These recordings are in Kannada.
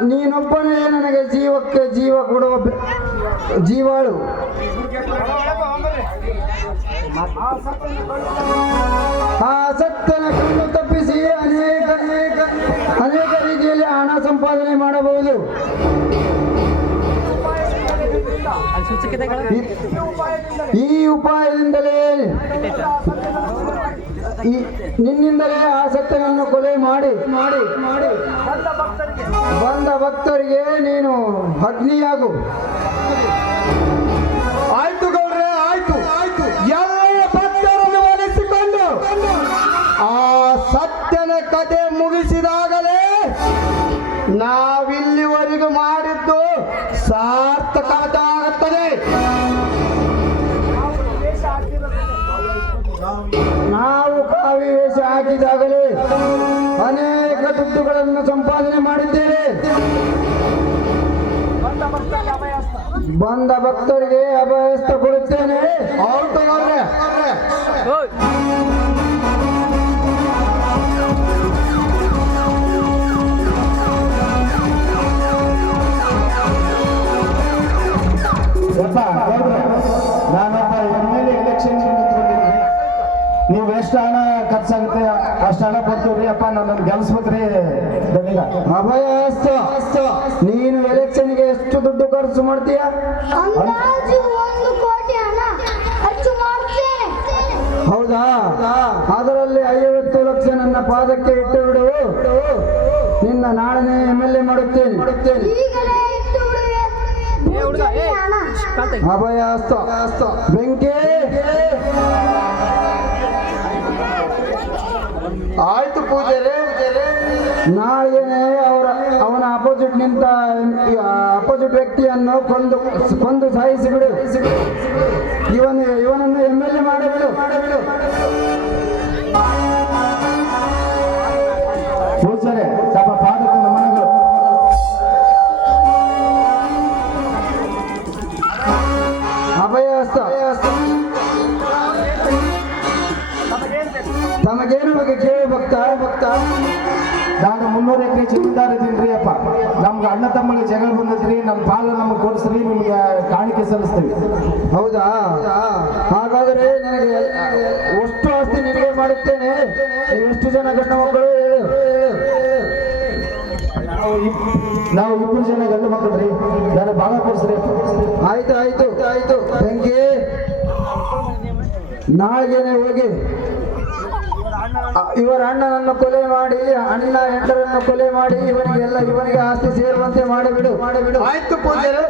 ನೀನೊಬ್ಬನೇ ನನಗೆ ಜೀವಕ್ಕೆ ಜೀವ ಕೊಡುವ ಜೀವಾಳು. ಆ ಸತ್ತನ ಕಣ್ಣು ತಪ್ಪಿಸಿ ಅನೇಕ ಅನೇಕ ಅನೇಕ ರೀತಿಯಲ್ಲಿ ಹಣ ಸಂಪಾದನೆ ಮಾಡಬಹುದು. ಈ- ಉಪಾಯದಿಂದಲೇ ನಿನ್ನಿಂದಲೇ ಆಸಕ್ತಿಯನ್ನು ಕೊಲೆ ಮಾಡಿ ಮಾಡಿ ಮಾಡಿ. ಬಂದ ಭಕ್ತರಿಗೆ ನೀನು ಅಗ್ನಿಯಾಗು. ದುಡ್ಡುಗಳನ್ನು ಸಂಪಾದನೆ ಮಾಡಿದ್ದೇವೆ. ಬಂದ ಭಕ್ತರಿಗೆ ಅಭಯಸ್ಥ ಕೊಡುತ್ತೇನೆ ನಾನೊಬ್ಬ ಎಂ ಎಲ್ ಎ ಎಲೆಕ್ಷನ್ ನೀವು ಎಷ್ಟು ಹಣ ಖರ್ಚಾಗುತ್ತೆ? ಅಷ್ಟು ಬರ್ತೀವ್ರಿ ಅಪ್ಪ ನನ್ನನ್ನು ಗೆಲ್ಸ್ಬೇಕ್ರಿ ದಣಿಗ ಅಸ್ತು. ನೀನು ಎಲೆಕ್ಷನ್ಗೆ ಎಷ್ಟು ದುಡ್ಡು ಖರ್ಚು ಮಾಡ್ತೀಯ? ಅಂದಾಜು ಒಂದು ಕೋಟಿ ಹಣ ಖರ್ಚು ಮಾಡುತ್ತೇನೆ ಹೌದಾ? ಅದರಲ್ಲಿ ಐವತ್ತು ಲಕ್ಷ ನನ್ನ ಪಾದಕ್ಕೆ ಇಟ್ಟು ಬಿಡು. ನಿನ್ನ ನಾಳನೇ ಎಂ ಎಲ್ ಎ ಮಾಡುತ್ತೇನೆ. ಮಾಡುತ್ತೇನೆ ಅಭಯ ಅಸ್ತ. ಬೆಂಕಿ. ನಾಳೆನೆ ಅವರ ಅವನ ಅಪೋಸಿಟ್ ನಿಂತ ಅಪೋಸಿಟ್ ವ್ಯಕ್ತಿಯನ್ನು ಕೊಂದು ಕೊಂದು ಸಾಯಿಸಿ ಬಿಡು ಇವನು ಇವನನ್ನು ಎ ನಮ್ಗೆ ಅಣ್ಣ ತಮ್ಮಗಳಿಗೆ ಜಗಳ ಬಂದದ್ರಿ ನಮ್ಮ ಪಾಲ ನಮಗೆ ಕೊಡಿಸ್ರಿ ನಿಮ್ಗೆ ಕಾಣಿಕೆ ಸಲ್ಲಿಸ್ತೀವಿ. ಹೌದಾ? ಹಾಗಾದ್ರೆ ನನಗೆ ಅಷ್ಟು ಆಸ್ತಿ ನಿನಗೆ ಮಾಡುತ್ತೇನೆ? ಎಷ್ಟು ಜನ ಗಂಡ ಮಕ್ಕಳು. ನಾವು ಇಬ್- ನಾವು ಇಬ್ಬರು ಜನ ಗಂಡು ಮಕ್ಕಳು ರೀ ನಾನು ಭಾಳ ಕೊಡಿಸ್ರಿ. ಆಯ್ತು ಆಯ್ತು. ಆಯ್ತು ಯು ನಾಳೆಗೇನೆ ಹೋಗಿ. ಇವರ ಅಣ್ಣನನ್ನು ಕೊಲೆ ಮಾಡಿ ಅಣ್ಣ ಹೆಂಡರನ್ನು ಕೊಲೆ ಮಾಡಿ ಇವರಿಗೆಲ್ಲ ಇವರಿಗೆ ಆಸ್ತಿ ಸೇರುವಂತೆ ಮಾಡಿಬಿಡು. ಮಾಡಿಬಿಡು. ಆಯ್ತು ಪೂಜಾರಿ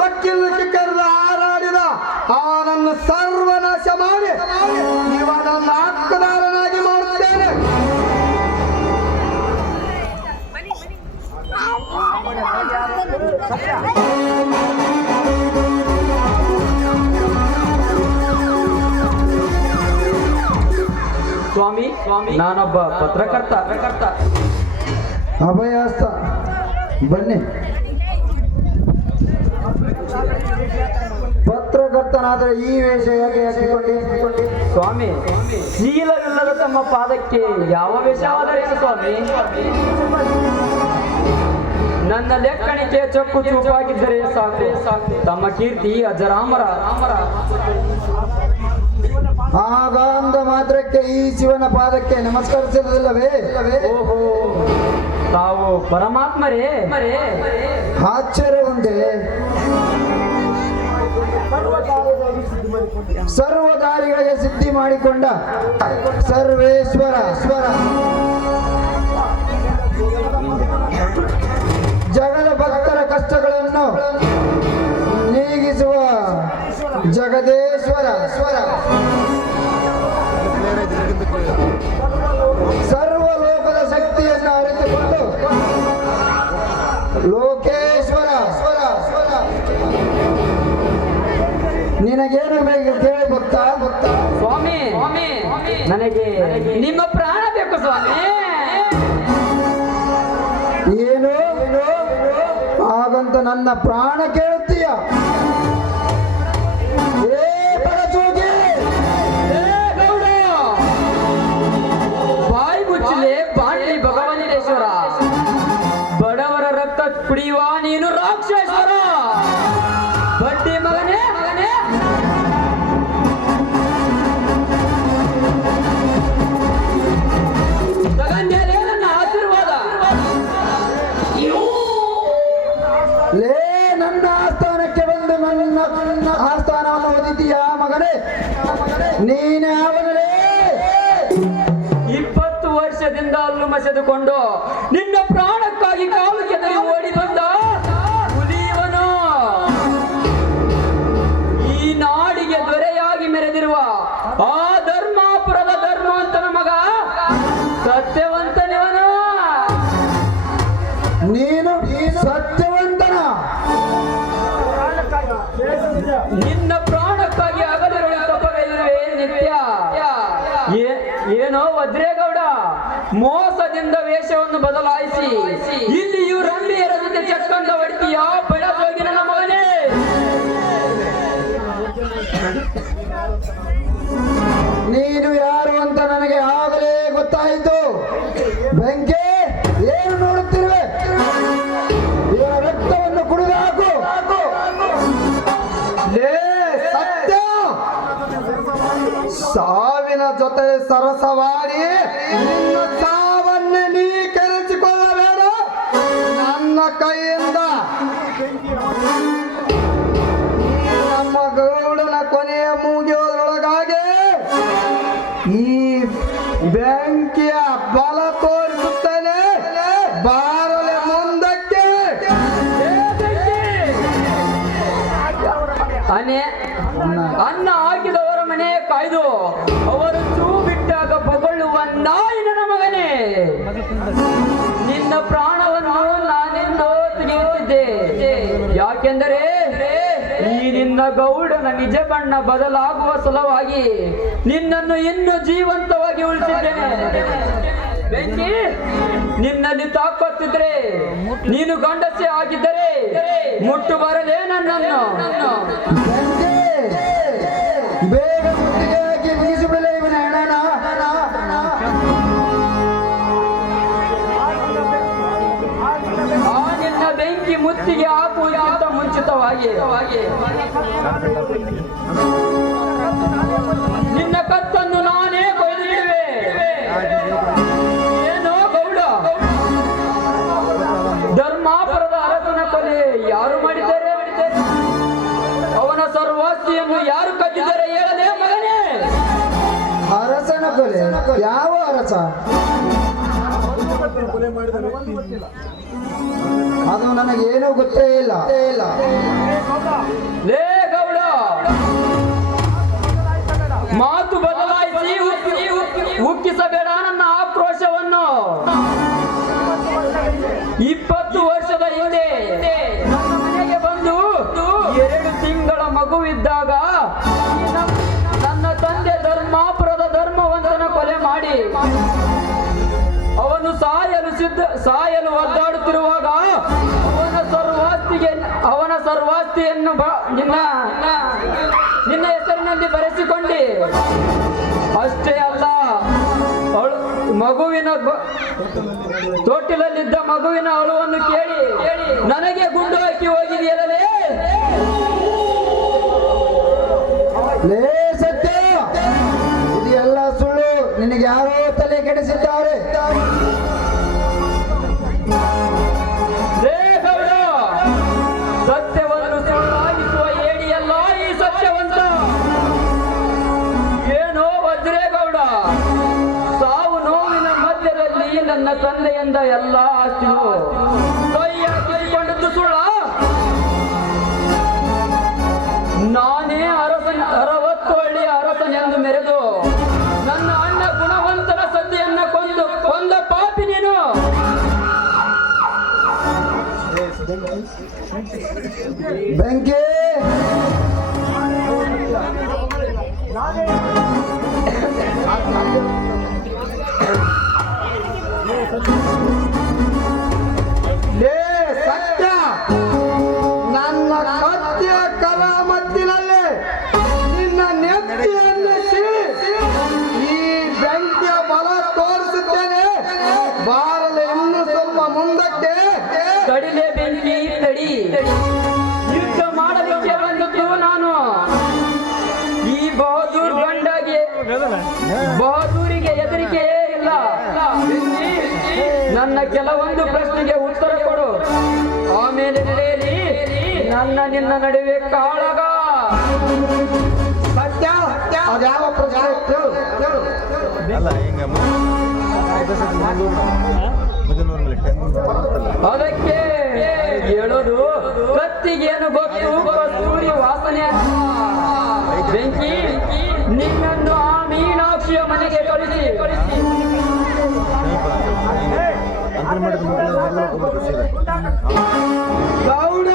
ಸಕ್ಕಿಲ್ಲಕ್ಕೆ ಕರೆದ ಹಾರಾಡಿದ ಅವನನ್ನು ಸರ್ವನಾಶ ಮಾಡಿ ಇವನನ್ನು ಹಕ್ಕುದಾರನಾಗಿ ಮಾಡುತ್ತೇನೆ. ಸ್ವಾಮಿ ನಾನೊಬ್ಬ ಪತ್ರಕರ್ತ. ಪತ್ರಕರ್ತ. ಅಭಯಾಸ್ತ ಬನ್ನಿ. ಪತ್ರಕರ್ತನಾದರೆ ಈ ವೇಷ ಯಾಕೆ ಹಾಕಿಕೊಂಡಿ ಸ್ವಾಮಿ ಶೀಲವಿಲ್ಲದ ತಮ್ಮ ಪಾದಕ್ಕೆ ಯಾವ ವೇಷವಾದರೆ ಸ್ವಾಮಿ? ನನ್ನ ಲೆಕ್ಕಣಿಕೆ ಚೊಕ್ಕು ಚೂಪಾಗಿದ್ದರೆ ಸಾಕು. ತಮ್ಮ ಕೀರ್ತಿ ಅಜರಾಮರ. ರಾಮರ ಆಗ ಅಂದ ಮಾತ್ರಕ್ಕೆ ಈ ಶಿವನ ಪಾದಕ್ಕೆ ನಮಸ್ಕರಿಸಿರಲಿಲ್ಲವೇ ಓಹೋ ತಾವು ಪರಮಾತ್ಮರೇ. ಮರೇ. ಆಶ್ಚರ್ಯ ಒಂದೇ ಸರ್ವ ದಾರಿಗಳಿಗೆ ಸಿದ್ಧಿ ಮಾಡಿಕೊಂಡ ಸರ್ವೇಶ್ವರ. ಸ್ವರ ಜಗದ ಭಕ್ತರ ಕಷ್ಟಗಳನ್ನು ನೀಗಿಸುವ ಜಗದೇಶ್ವರ. ಸ್ವರ ನಿನಗೇನು ಬೇಕು ಕೇಳಿ ಗೊತ್ತಾ? ಗೊತ್ತಾ? ಸ್ವಾಮಿ ನನಗೆ ನಿಮ್ಮ ಪ್ರಾಣ ಬೇಕು ಸ್ವಾಮಿ. ಏನು? ಹಾಗಂತ ನನ್ನ ಪ್ರಾಣ ಕೇಳುತ್ತೀಯ? ನೀನಾವನೇ ಇಪ್ಪತ್ತು ವರ್ಷದಿಂದ ಅಲ್ಲು ಮಸೆದುಕೊಂಡು ವೇಷವನ್ನು ಬದಲಾಯಿಸಿ. ಇಲ್ಲಿಯೂ ರಂಬಿಯರ ಜೊತೆ ಚಕ್ಕಂದ ಹೊಡಿತೀಯ? ಬೆಳಗೋಗಿ ನನ್ನ ಮಗನೇ. ನೀನು ಯಾರು ಅಂತ ನನಗೆ ಆಗಲೇ ಗೊತ್ತಾಯಿತು. ಬೆಂಕಿ, ಏನು ನೋಡುತ್ತಿರುವೆ? ಇವರ ರಕ್ತವನ್ನು ಕುಡಿದು ಹಾಕು ಸತ್ಯ. ಸಾವಿನ ಜೊತೆ ಸರಸವಾಡಿ ಕೈಯಿಂದ. ನಮ್ಮ ಗೌಡನ ಕೊನೆಯ ಮೂಗಿಯೋದ್ರೊಳಗಾಗಿ ಈ ಬೆಂಕಿಯ ಬಲ ತೋರಿಸುತ್ತೇನೆ. ಬಾರಲೆ ಮುಂದಕ್ಕೆ. ಅನೆ ಯಾಕೆಂದರೆ ಈ ನಿನ್ನ ಗೌಡನ ನಿಜ ಬಣ್ಣ ಬದಲಾಗುವ ಸಲುವಾಗಿ ನಿನ್ನನ್ನು ಇನ್ನೂ ಜೀವಂತವಾಗಿ ಉಳಿಸಿದ್ದೇನೆ. ಬೆಂಕಿ? ನಿನ್ನಲ್ಲಿ ತಾಕತ್ತಿದ್ರೆ, ನೀನು ಗಂಡಸೆ ಆಗಿದ್ದರೆ ಮುಟ್ಟು ಬರಲೇ ನನ್ನನ್ನು. ಮುತ್ತಿಗೆ ಹಾಕುವುದಕ್ಕಿಂತ ಮುಂಚಿತವಾಗಿ. ನಿನ್ನ ಕತ್ತನ್ನು ನಾನೇ ಕೊಯ್ದಿದ್ದೇವೆ ಏನೋ ಗೌಡ. ಧರ್ಮಾಪುರದ ಅರಸನ ಕೊಲೆ ಯಾರು ಮಾಡಿದ್ದಾರೆ? ಅವನ ಸರ್ವಾಸ್ತಿಯನ್ನು ಯಾರು ಕದ್ದಿದ್ದಾರೆ ಹೇಳಲೇ ಮಗನೇ. ಅರಸನ ಕೊಲೆ? ಯಾವ ಅರಸ? ಅದು ನನಗೇನೂ ಗೊತ್ತೇ ಇಲ್ಲ. ಇಲ್ಲ ಲೇ ಗೌಡ! ಮಾತು ಬದಲಾಯಿಸಿ ಉಕ್ಕಿ- ಉಕ್ಕಿ- ಉಕ್ಕಿಸಬೇಡ ನನ್ನ ಆಕ್ರೋಶವನ್ನು. ಇಪ್ಪತ್ತು ವರ್ಷದ ಹಿಂದೆ ಮನೆಗೆ ಬಂದು ಎರಡು ತಿಂಗಳ ಮಗುವಿದ್ದಾಗ ನನ್ನ ತಂದೆ ಧರ್ಮಾಪುರದ ಧರ್ಮವಂತನ ಕೊಲೆ ಮಾಡಿ ಅವನು ಸಾಯಲು ಸಿದ್ಧ, ಸಾಯಲು ಒದ್ದಾಡುತ್ತಿರುವಾಗ ಅವನ ಸರ್ವಾಸ್ತಿಗೆ, ಅವನ ಸರ್ವಾಸ್ತಿಯನ್ನು ನಿನ್ನ ನಿನ್ನ ಹೆಸರಿನಲ್ಲಿ ಬರೆಸಿಕೊಂಡಿ. ಅಷ್ಟೇ ಅಲ್ಲ ಮಗುವಿನ ತೊಟ್ಟಿಲಲ್ಲಿದ್ದ ಮಗುವಿನ ಅಳುವನ್ನು ಕೇಳಿ, ನನಗೆ ಗುಂಡು ಹಾಕಿ ಹೋಗಿದೆಯಲ್ಲೇ ಎಲ್ಲ ಆಸ್ತಿಯು ಕೈಯಾಕಿಸಿಕೊಂಡದ್ದು ಸುಳ್ಳ? ನಾನೇ ಅರಸನ ಅರವತ್ತು ಹಳ್ಳಿಯ ಅರಸನೆಂದು ಮೆರೆದು ನನ್ನ ಅಣ್ಣ ಗುಣವಂತನ ಸದ್ಯೆಯನ್ನ ಕೊಂದು, ಕೊಂದ ಪಾಪಿ ನೀನು. ಬೆಂಕಿ. ಲೇ ಕೆಲವೊಂದು ಪ್ರಶ್ನೆಗೆ ಉತ್ತರ ಕೊಡು. ಆಮೇಲೆ ನನ್ನ ನಿನ್ನ ನಡುವೆ ಕಾಳಗ. ಸತ್ಯ ಅದ್ಯಾವ ಪ್ರಶ್ನೆ ಅದಕ್ಕೆ ಹೇಳೋದು ಕತ್ತಿಗೇನು ಗೊತ್ತು? ಕಸ್ತೂರಿ ವಾಸನೆ. ಬೆಂಕಿ ನಿನ್ನನ್ನು ಆ ಮೀನಾಕ್ಷಿಯ ಮನೆಗೆ ಕಳಿಸಿ ಕಳಿಸಿ. ಕಂಪ್ಲೀಟ್ ಮಾಡಿದ ಗೌಡ